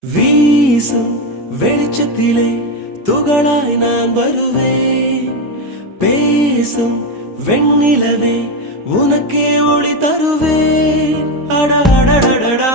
வீசும் வெளிச்சத்திலே துகளாய் நான் வருவேன். பேசும் வெண்ணிலவே உனக்கே ஒளி தருவேன். அட அடடடடா